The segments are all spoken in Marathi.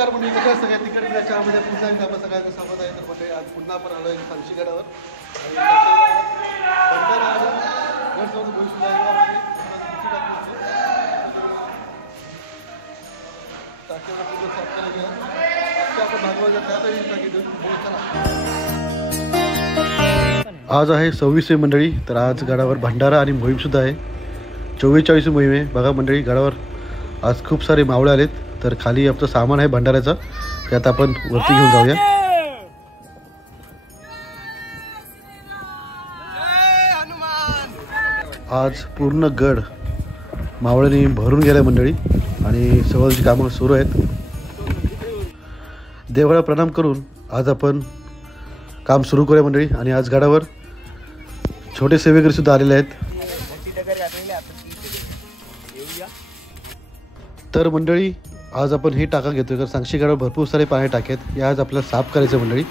नमस्कार मंडळी, कसं सगळ्या तिकडे चहामध्ये पुन्हा एकदा आपलं सगळ्यांचं स्वागत आहे. तर मंडळी आज पुन्हा आपण आलो आहे सांगशी गडावर आज आहे 26वी मंडळी. तर आज गडावर भंडारा आणि मोहीम सुद्धा आहे. 44वी मोहीम आहे. बघा मंडळी, गडावर आज खूप सारे मावळे आलेत. तर खाली आपलं सामान आहे भंडाऱ्याचं, त्यात आपण वरती घेऊन जाऊया. आज पूर्ण गड मावळ्यांनी भरून गेलाय मंडळी आणि सवलची कामं सुरू आहेत. देवाला प्रणाम करून आज आपण काम सुरू करूया मंडळी. आणि आज गडावर छोटे सेवेकरी सुद्धा आलेले आहेत. तर मंडळी आज आपण हे टाका घेतोय, कारण सांगशी गडावर भरपूर सारे पाणी टाके आहेत. हे आज आपल्याला साफ करायचं मंडळी.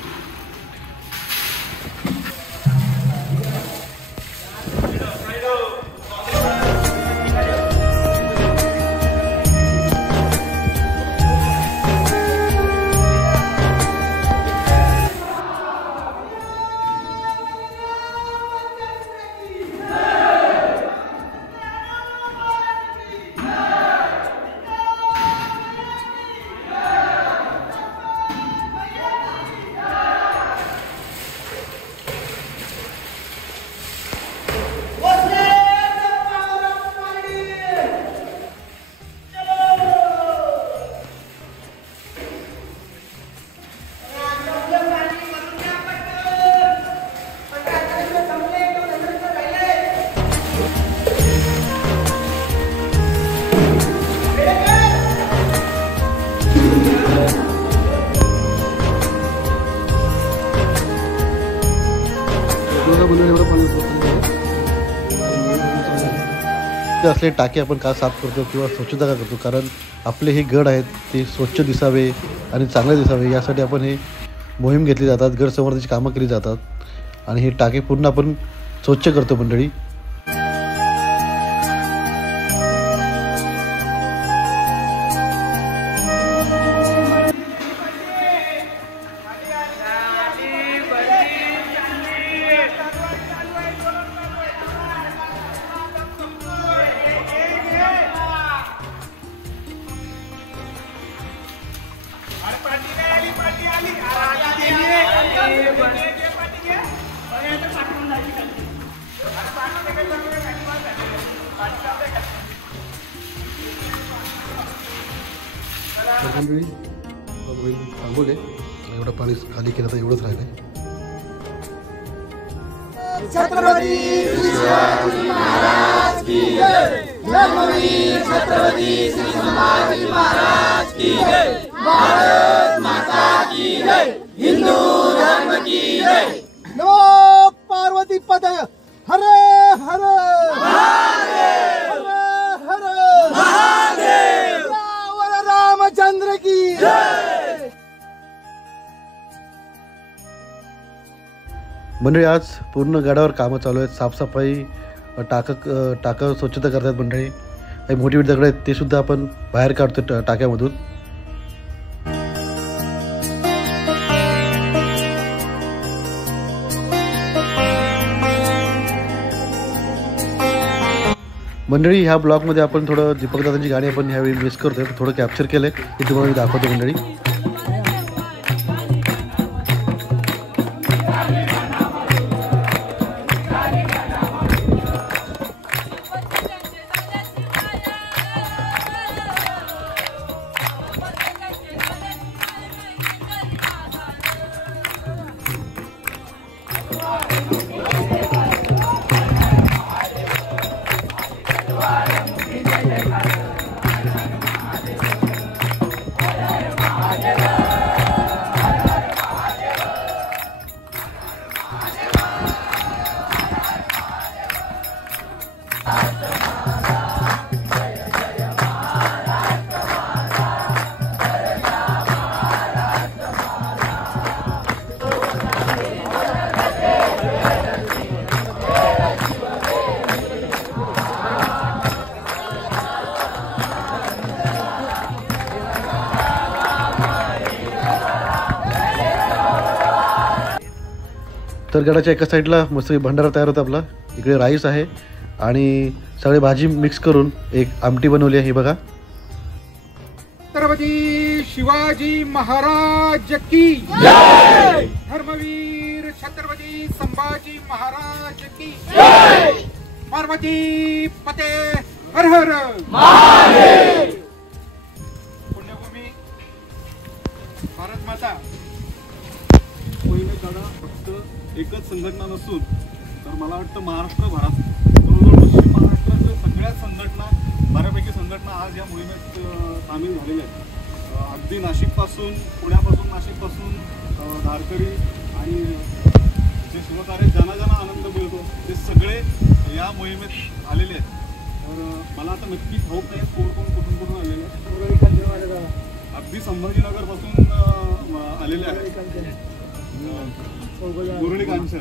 असले टाके आपण का साफ करतो किंवा स्वच्छता का करतो, कारण आपले हे गड आहेत ते स्वच्छ दिसावे आणि चांगले दिसावे यासाठी आपण हे मोहीम घेतली जातात. गड संवर्धनाची कामं केली जातात आणि हे टाके पूर्ण आपण स्वच्छ करतो मंडळी. थांबवले एवढं पाणी खाली केलं तर एवढंच राहिलंय. छत्रपती शिवाजी महाराज की जय. छत्रपती संभाजी महाराज की जय. भारत माता की जय. हिंदू धर्म की जय. नमो पार्वती पतये. हर हर महादेव. हर हर महादेव. रामचंद्र की जय. मंडळी आज पूर्ण गडावर कामं चालू आहेत. साफसफाई, टाकं स्वच्छता करतात मंडळी. काही मोठी मोठी दगड आहेत ते सुद्धा आपण बाहेर काढतो टाक्यामधून. मंडळी ह्या ब्लॉगमध्ये आपण थोडं दीपक दादांची गाणी आपण ह्यावेळी मिस करतोय, थोडं कॅप्चर केलंय ते तुम्हाला मी दाखवतो मंडळी. तर गडाच्या एका साईडला मस्त भंडारा तयार होता आपला. इकडे राईस आहे आणि सगळे भाजी मिक्स करून एक आमटी बनवली आहे. ही बघा. छत्रपती शिवाजी महाराज की जय. धर्मवीर छत्रपती संभाजी महाराज की जय. पार्वती पते हर हर महादेव. पुण्यभूमी भारत माता. मोहिमेत दादा फक्त एकच संघटना नसून तर मला वाटतं महाराष्ट्रभरात जवळजवळ पश्चिम महाराष्ट्राच्या सगळ्याच संघटना, बऱ्यापैकी संघटना आज या मोहिमेत सामील झालेल्या आहेत. अगदी नाशिकपासून, पुण्यापासून, नाशिकपासून धारकरी आणि जे शिवकार्य ज्यांना ज्यांना आनंद मिळतो ते सगळे या मोहिमेत आलेले आहेत. तर मला आता नक्की ठाऊक नाही कोण कुठून आलेले आहेत. अगदी संभाजीनगरपासून आलेले आहेत. मुरळी कांचन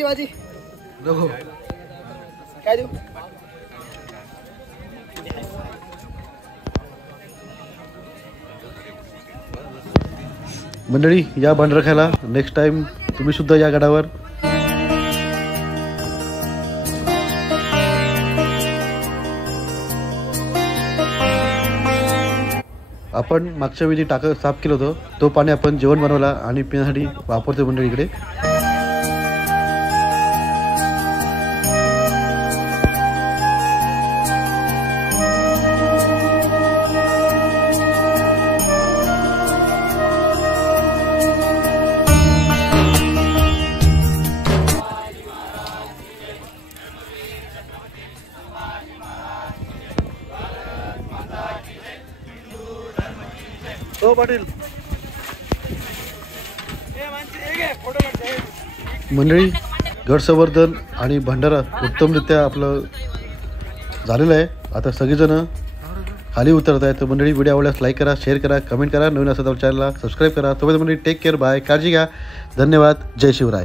भाजी नको. काय देऊ? मंडळी या भंडारा खायला नेक्स्ट टाइम तुम्ही सुद्धा या गडावर. आपण मागच्या वेळी टाकं साफ केलं होतं तो पाणी आपण जेवण बनवला आणि पिण्यासाठी वापरतो मंडळी इकडे. हो पाटील. मंडळी गड संवर्धन आणि भंडारा उत्तमरित्या आपलं झालेलं आहे. आता सगळेजण खाली उतरत आहेत. तर मंडळी व्हिडिओ आवडल्यास लाईक करा, शेअर करा, कमेंट करा. नवीन असेल तर चॅनलला सबस्क्राईब करा. तोपर्यंत मंडळी टेक केअर. बाय. काळजी घ्या. धन्यवाद. जय शिवराय.